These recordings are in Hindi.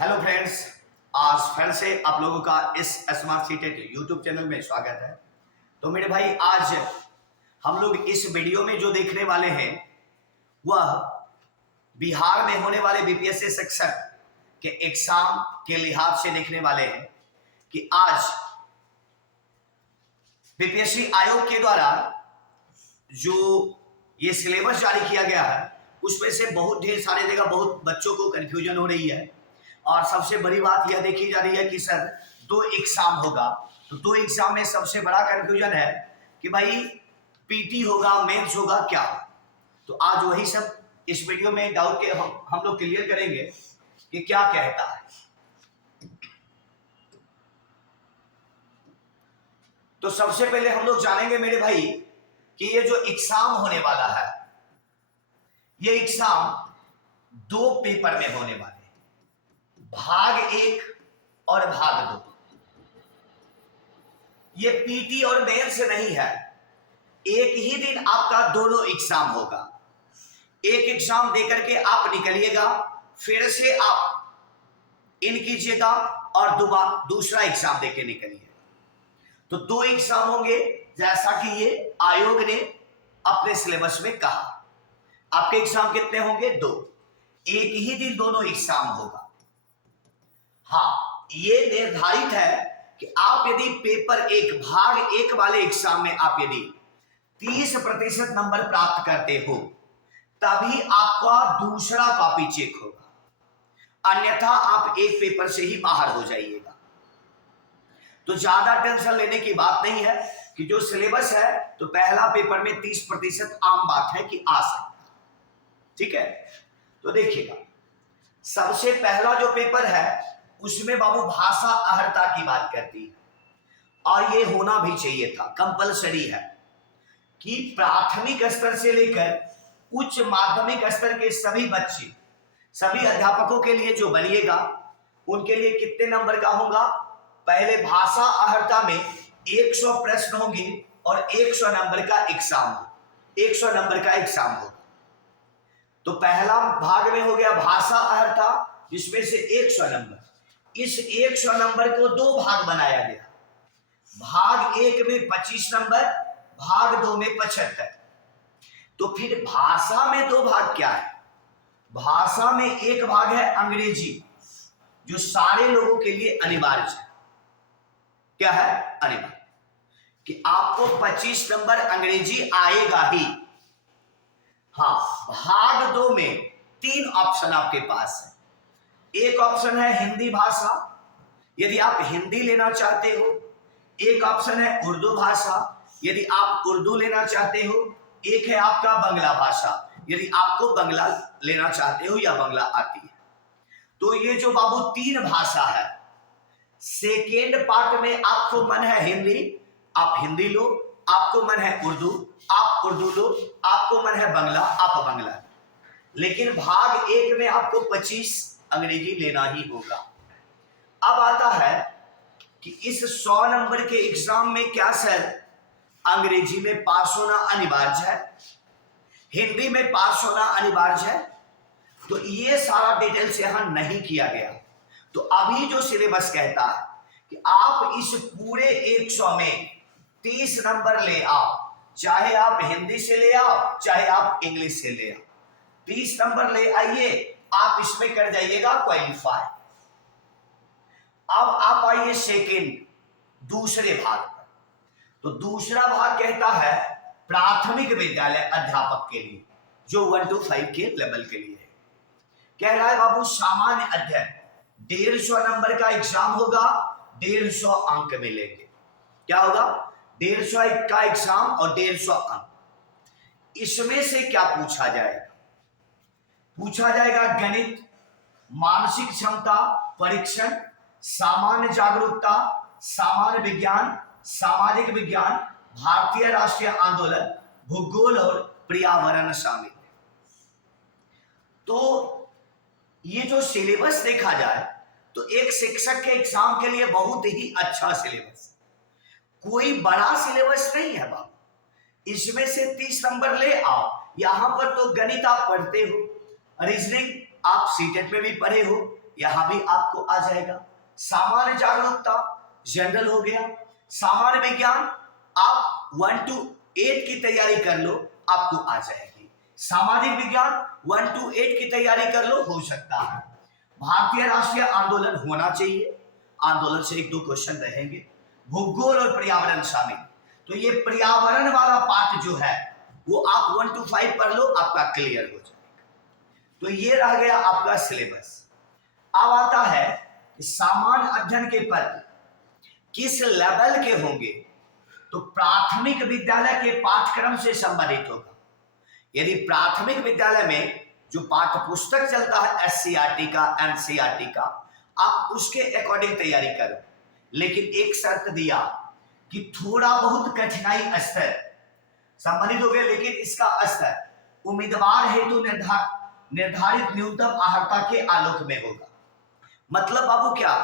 हेलो फ्रेंड्स, आज फिर से आप लोगों का इस स्मार्ट सीटेट यूट्यूब चैनल में स्वागत है। तो मेरे भाई, आज हम लोग इस वीडियो में जो देखने वाले हैं वह बिहार में होने वाले बीपीएससी शिक्षक के एग्जाम के लिहाज से देखने वाले हैं कि आज बीपीएससी आयोग के द्वारा जो ये सिलेबस जारी किया गया है उसमें से बहुत ढेर सारे जगह बहुत बच्चों को कंफ्यूजन हो रही है। और सबसे बड़ी बात यह देखी जा रही है कि सर 2 एग्जाम होगा, तो 2 एग्जाम में सबसे बड़ा कंफ्यूजन है कि भाई पीटी होगा, मेंस होगा, क्या। तो आज वही सब इस वीडियो में डाउट के हम लोग क्लियर करेंगे कि क्या कहता है। तो सबसे पहले हम लोग जानेंगे मेरे भाई कि ये जो एग्जाम होने वाला है, ये एग्जाम 2 पेपर में होने वाले हैं, भाग 1 और भाग 2। ये पीटी और मेंस नहीं है, एक ही दिन आपका दोनों एग्जाम होगा। एक एग्जाम देकर के आप निकलिएगा, फिर से आप इन कीजिएगा और दूसरा एग्जाम देके निकलिए। तो 2 एग्जाम होंगे जैसा कि ये आयोग ने अपने सिलेबस में कहा। आपके एग्जाम कितने होंगे? 2। एक ही दिन दोनों एग्जाम होगा। हाँ, ये निर्धारित है कि आप यदि पेपर 1 भाग 1 वाले एग्जाम में आप यदि 30% नंबर प्राप्त करते हो तभी आपका दूसरा कॉपी चेक होगा, अन्यथा आप एक पेपर से ही बाहर हो जाइएगा। तो ज्यादा टेंशन लेने की बात नहीं है कि जो सिलेबस है तो पहला पेपर में 30% आम बात है कि आ सकता है। ठीक है, तो देखिएगा, सबसे पहला जो पेपर है उसमें बाबू भाषा अहर्ता की बात करती है, और ये होना भी चाहिए था, कंपलसरी है कि प्राथमिक स्तर से लेकर उच्च माध्यमिक स्तर के सभी बच्चे, सभी अध्यापकों के लिए जो बनिएगा उनके लिए कितने नंबर का होगा? पहले भाषा अहर्ता में 100 प्रश्न होंगे और 100 नंबर का एग्जाम हो, 100 नंबर का एग्जाम होगा। तो पहला भाग में हो गया भाषा अहर्ता, जिसमें से 100 नंबर। इस 100 नंबर को 2 भाग बनाया गया, भाग 1 में 25 नंबर, भाग 2 में 75। तो फिर भाषा में 2 भाग क्या है? भाषा में एक भाग है अंग्रेजी, जो सारे लोगों के लिए अनिवार्य है। क्या है? अनिवार्य, कि आपको 25 नंबर अंग्रेजी आएगा ही। हाँ, भाग 2 में 3 ऑप्शन आपके पास है। एक ऑप्शन है हिंदी भाषा, यदि आप हिंदी लेना चाहते हो। एक ऑप्शन है उर्दू भाषा, यदि आप उर्दू लेना चाहते हो। एक है आपका बंगला भाषा, यदि आपको बंगला लेना चाहते हो या बंगला आती है। तो ये जो बाबू 3 भाषा है, सेकेंड पार्ट में आपको मन है हिंदी, आप हिंदी लो। आपको मन है उर्दू, आप उर्दू लो। आपको मन है बंगला, आप बंगला। लेकिन भाग 1 में आपको 25 अंग्रेजी लेना ही होगा। अब आता है कि इस 100 नंबर के एग्जाम में क्या सर, अंग्रेजी में पास होना अनिवार्य है, हिंदी में पास होना अनिवार्य है। तो ये सारा डिटेल्स यहां नहीं किया गया। तो अभी जो सिलेबस कहता है कि आप इस पूरे 100 में 30 नंबर ले आओ, चाहे आप हिंदी से ले आओ, चाहे आप इंग्लिश से ले आओ, 30 नंबर ले आइए, आप इसमें कर जाइएगा क्वालिफाई। अब आप आइए सेकेंड, दूसरे भाग पर। तो दूसरा भाग कहता है प्राथमिक विद्यालय अध्यापक के लिए, जो 1 to 5 के लेवल के लिए है। कह रहा है बाबू सामान्य अध्ययन 150 नंबर का एग्जाम होगा, 150 अंक मिलेंगे। क्या होगा? 150 का एग्जाम और 150 अंक। इसमें से क्या पूछा जाएगा? पूछा जाएगा गणित, मानसिक क्षमता परीक्षण, सामान्य जागरूकता, सामान्य विज्ञान, सामाजिक विज्ञान, भारतीय राष्ट्रीय आंदोलन, भूगोल और पर्यावरण शामिल है। तो ये जो सिलेबस देखा जाए तो एक शिक्षक के एग्जाम के लिए बहुत ही अच्छा सिलेबस, कोई बड़ा सिलेबस नहीं है बाबू। इसमें से 30 नंबर ले आओ। यहां पर तो गणित आप पढ़ते हो, रीजनिंग आप सीटेट में भी पढ़े हो, यहां भी आपको आ जाएगा। सामान्य जागरूकता जनरल हो गया। सामान्य विज्ञान आप 1 to 8 की तैयारी कर लो, आपको आ जाएगी। सामाजिक विज्ञान 1 to 8 की तैयारी कर लो, हो सकता है। भारतीय राष्ट्रीय आंदोलन होना चाहिए, आंदोलन से 1-2 क्वेश्चन रहेंगे। भूगोल और पर्यावरण शामिल, तो ये पर्यावरण वाला पार्ट जो है वो आप 1 to 5 पढ़ लो, आपका क्लियर हो जाएगा। तो ये रह गया आपका सिलेबस। अब आता है कि सामान्य अध्ययन के पद किस लेवल के होंगे, तो प्राथमिक विद्यालय के पाठ्यक्रम से संबंधित होगा। यदि प्राथमिक विद्यालय में जो पाठ्य पुस्तक चलता है एससीईआरटी का, एनसीईआरटी का, आप उसके अकॉर्डिंग तैयारी करो, लेकिन एक शर्त दिया कि थोड़ा बहुत कठिनाई स्तर संबंधित हो गया, लेकिन इसका स्तर उम्मीदवार हेतु निर्धारित न्यूनतम अर्हता के आलोक में होगा। मतलब बाबू क्या,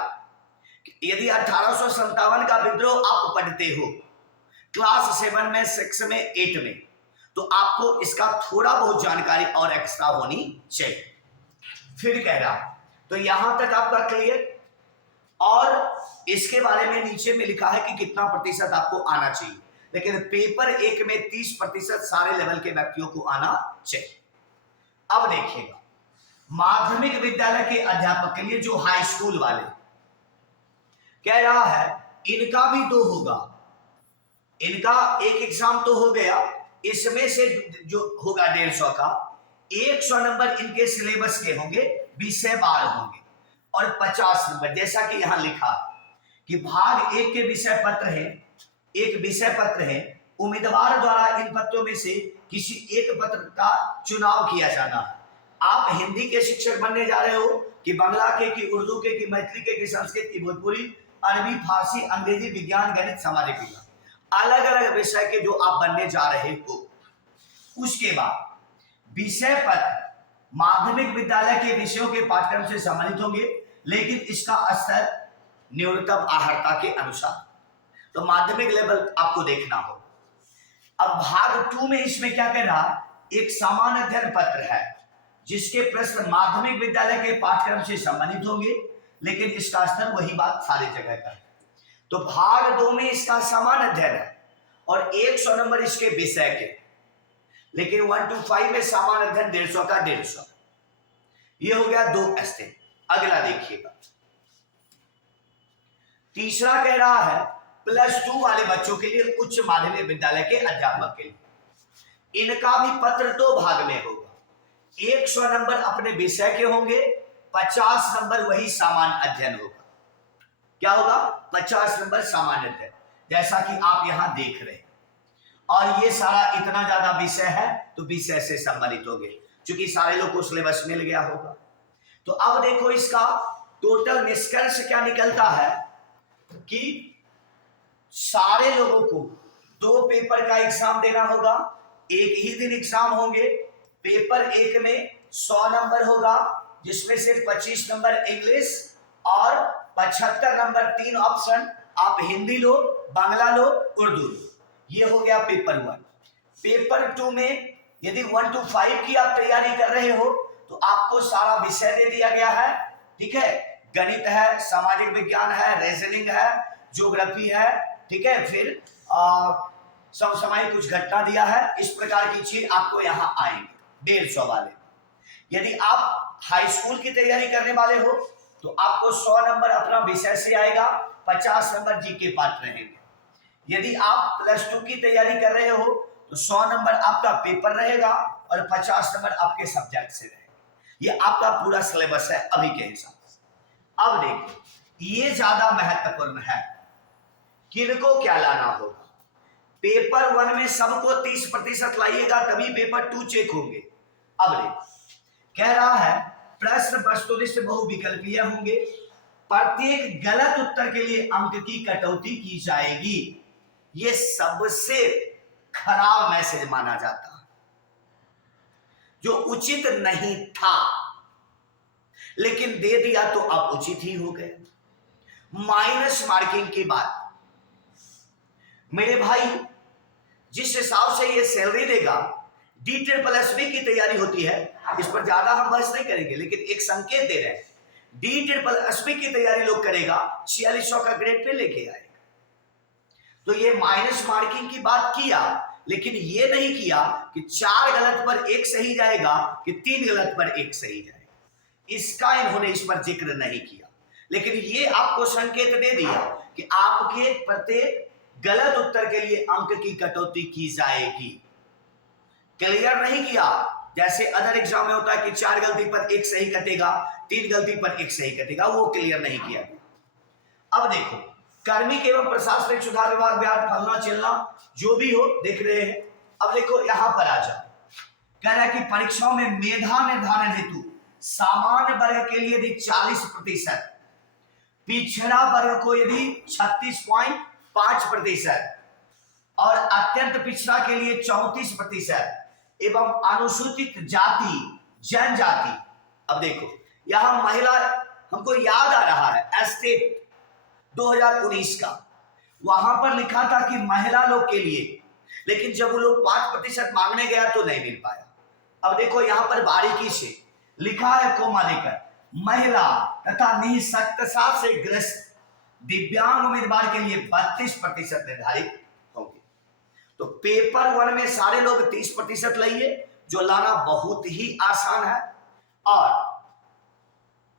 यदि 1857 का विद्रोह आप पढ़ते हो क्लास 7 में, 6 में, 8 में, तो आपको इसका थोड़ा बहुत जानकारी और एक्स्ट्रा होनी चाहिए। फिर कह रहा, तो यहां तक आपका क्लियर। और इसके बारे में नीचे में लिखा है कि कितना प्रतिशत आपको आना चाहिए, लेकिन पेपर 1 में 30% सारे लेवल के व्यक्तियों को आना चाहिए। अब देखिएगा, माध्यमिक विद्यालय के अध्यापक के लिए जो हाई स्कूल वाले, कह रहा है इनका भी 2 होगा। इनका एक एग्जाम तो हो गया, इसमें से जो होगा 150 का 100 नंबर इनके सिलेबस के होंगे, विषय वार होंगे, और 50 नंबर जैसा कि यहां लिखा कि भाग 1 के विषय पत्र है, एक विषय पत्र है, उम्मीदवार द्वारा इन पत्रों में से किसी एक पत्र का चुनाव किया जाना है। आप हिंदी के शिक्षक बनने जा रहे हो कि बांग्ला के, कि उर्दू के, कि मैथिली के, कि संस्कृत की, भोजपुरी, अरबी, फारसी, अंग्रेजी, विज्ञान, गणित, सामाजिक विज्ञान, अलग अलग विषय के जो आप बनने जा रहे हो। उसके बाद विषय पत्र माध्यमिक विद्यालय के विषयों के पाठ्यक्रम से संबंधित होंगे, लेकिन इसका स्तर न्यूनतम अर्हता के अनुसार, तो माध्यमिक लेवल आपको देखना हो। अब भाग 2 में इसमें क्या कह रहा, एक सामान्य अध्ययन पत्र है जिसके प्रश्न माध्यमिक विद्यालय के पाठ्यक्रम से संबंधित होंगे, लेकिन इसका स्तर वही बात सारी जगह का है। तो भाग 2 में इसका सामान्य अध्ययन है और 100 नंबर इसके विषय के, लेकिन 1 to 5 में सामान्य अध्ययन 150 का 150। ये हो गया 2 स्टेप। अगला देखिएगा, तीसरा कह रहा है +2 वाले बच्चों के लिए उच्च माध्यमिक विद्यालय के अध्यापक के लिए। इनका भी पत्र 2 भाग में होगा। 100 नंबर अपने विषय के होंगे, 50 नंबर वही सामान्य अध्ययन होगा। क्या होगा, 50 नंबर सामान्य अध्ययन, जैसा कि आप यहां देख रहे हैं। और ये सारा इतना ज्यादा विषय है तो विषय से संबंधित होंगे, क्योंकि सारे लोग को सिलेबस मिल गया होगा। तो अब देखो इसका टोटल निष्कर्ष क्या निकलता है कि सारे लोगों को 2 पेपर का एग्जाम देना होगा, एक ही दिन एग्जाम होंगे। पेपर 1 में 100 नंबर होगा, जिसमें से 25 नंबर इंग्लिश और 75 नंबर 3 ऑप्शन, आप हिंदी लो, बांग्ला लो, उर्दू लो। ये हो गया पेपर 1। पेपर 2 में यदि 1 to 5 की आप तैयारी कर रहे हो तो आपको सारा विषय दे दिया गया है, ठीक है। गणित है, सामाजिक विज्ञान है, रीजनिंग है, ज्योग्राफी है, ठीक है। फिर समसामयिक कुछ घटना दिया है। इस प्रकार की चीज आपको यहाँ आएंगे 150 वाले। यदि आप हाई स्कूल की तैयारी करने वाले हो तो आपको 100 नंबर अपना विषय से आएगा, 50 नंबर जीके पाठ रहेंगे। यदि आप +2 की तैयारी कर रहे हो तो 100 नंबर आपका पेपर रहेगा और 50 नंबर आपके सब्जेक्ट से रहेगा। ये आपका पूरा सिलेबस है अभी के हिसाब से। अब देखिए, ये ज्यादा महत्वपूर्ण है, किनको क्या लाना होगा। पेपर 1 में सबको 30% लाइएगा, तभी पेपर 2 चेक होंगे। अब देखिए, कह रहा है प्रश्न वस्तुनिष्ठ बहुविकल्पीय होंगे, प्रत्येक गलत उत्तर के लिए अंक की कटौती की जाएगी। ये सबसे खराब मैसेज माना जाता है, जो उचित नहीं था, लेकिन दे दिया तो अब उचित ही हो गए। माइनस मार्किंग की बात, मेरे भाई जिस हिसाब से ये सैलरी देगा, D.Ed+B की तैयारी होती है, इस पर ज्यादा हम बहस नहीं करेंगे, लेकिन एक संकेत दे रहे हैं DSSB की तैयारी लोग करेगा 4600 का ग्रेड पे लेके आएगा। तो ये माइनस मार्किंग की बात किया, लेकिन ये नहीं किया कि 4 गलत पर 1 सही जाएगा कि 3 गलत पर 1 सही जाएगा। इसका इन्होंने इस पर जिक्र नहीं किया, लेकिन ये आपको संकेत दे दिया कि आपके प्रत्येक गलत उत्तर के लिए अंक की कटौती की जाएगी। क्लियर नहीं किया, जैसे अदर एग्जाम में होता है कि 4 गलती पर 1 सही कटेगा, 3 गलती पर 1 सही कटेगा, वो क्लियर नहीं किया। अब देखो, कार्मिक एवं प्रशासनिक सुधार विभाग ब्याज फलना चिलना जो भी हो देख रहे हैं। अब देखो यहां पर आ जाओ, कह रहा है कि परीक्षाओं में मेधा निर्धारण हेतु सामान्य वर्ग के लिए यदि 40%, पिछड़ा वर्ग को यदि 36.5% और अत्यंत पिछड़ा के लिए 34% एवं अनुसूचित जाति जनजाति। अब देखो यहां महिला, हमको याद आ रहा है एस्टेट 2019 का, वहां पर लिखा था कि महिला लोग के लिए, लेकिन जब वो लोग 5% मांगने गया तो नहीं मिल पाया। अब देखो यहां पर बारीकी से लिखा है कोमा देकर, महिला तथा निःशक्तता से ग्रस्त दिव्यांग उम्मीदवार के लिए 32% निर्धारित होंगे। तो पेपर 1 में सारे लोग 30% लाइए, जो लाना बहुत ही आसान है। और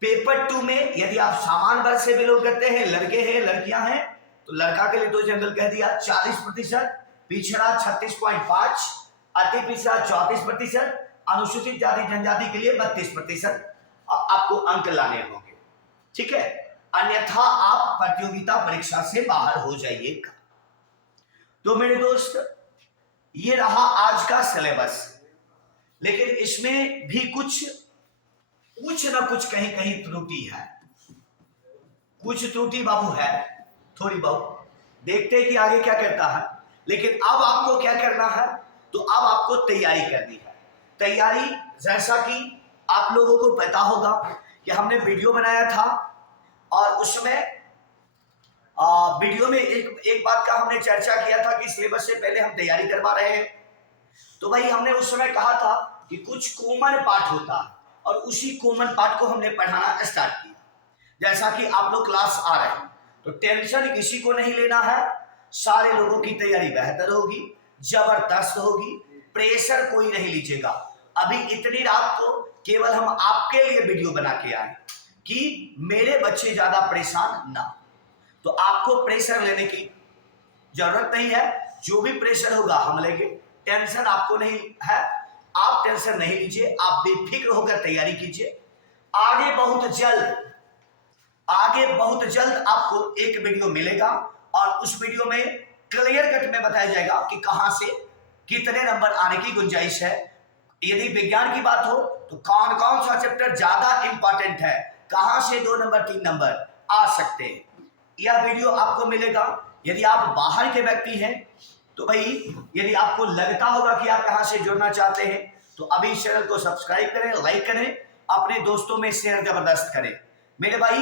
पेपर 2 में यदि आप सामान्य वर्ग से बिलोंग करते हैं, लड़के हैं लड़कियां हैं, तो लड़का के लिए तो जनरल कह दिया 40%, पिछड़ा 36.5, अति पिछड़ा 34%, अनुसूचित जाति जनजाति के लिए 32% आपको अंक लाने होंगे, ठीक है, अन्यथा आप प्रतियोगिता परीक्षा से बाहर हो जाइएगा। तो मेरे दोस्त, ये रहा आज का सिलेबस, लेकिन इसमें भी कुछ ना कुछ कहीं कहीं त्रुटि है, कुछ त्रुटि बाबू है थोड़ी बहुत, देखते हैं कि आगे क्या करता है। लेकिन अब आपको क्या करना है, तो अब आपको तैयारी करनी है। तैयारी जैसा कि आप लोगों को पता होगा कि हमने वीडियो बनाया था, और उसमें वीडियो में एक बात का हमने चर्चा किया था कि सिलेबस से पहले हम तैयारी करवा रहे हैं। तो भाई हमने उस समय कहा था कि कुछ कॉमन पार्ट होता है, और उसी कॉमन पार्ट को हमने पढ़ाना स्टार्ट किया। जैसा कि आप लोग क्लास आ रहे हैं, तो टेंशन किसी को नहीं लेना है, सारे लोगों की तैयारी बेहतर होगी, जबरदस्त होगी, प्रेशर कोई नहीं लीजिएगा। अभी इतनी रात को केवल हम आपके लिए वीडियो बना के आए कि मेरे बच्चे ज्यादा परेशान ना, तो आपको प्रेशर लेने की जरूरत नहीं है। जो भी प्रेशर होगा हम लेंगे, टेंशन आपको नहीं है, आप टेंशन नहीं लीजिए, आप बेफिक्र होकर तैयारी कीजिए। आगे बहुत जल्द आपको एक वीडियो मिलेगा, और उस वीडियो में क्लियर कट में बताया जाएगा कि कहां से कितने नंबर आने की गुंजाइश है। यदि विज्ञान की बात हो तो कौन कौन सा चैप्टर ज्यादा इंपॉर्टेंट है, कहां से 2 नंबर 3 नंबर आ सकते हैं, यह वीडियो आपको मिलेगा। यदि आप बाहर के व्यक्ति हैं तो भाई, यदि आपको लगता होगा कि आप यहां से जुड़ना चाहते हैं, तो अभी इस चैनल को सब्सक्राइब करें, लाइक करें, अपने दोस्तों में शेयर जबरदस्त करें। मेरे भाई,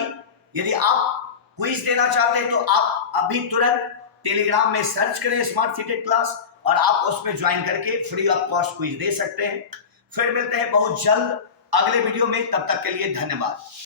यदि आप क्विज देना चाहते हैं तो आप अभी तुरंत टेलीग्राम में सर्च करें स्मार्ट सिटी क्लास, और आप उसमें ज्वाइन करके फ्री ऑफ कॉस्ट क्विज दे सकते हैं। फिर मिलते हैं बहुत जल्द अगले वीडियो में, तब तक के लिए धन्यवाद।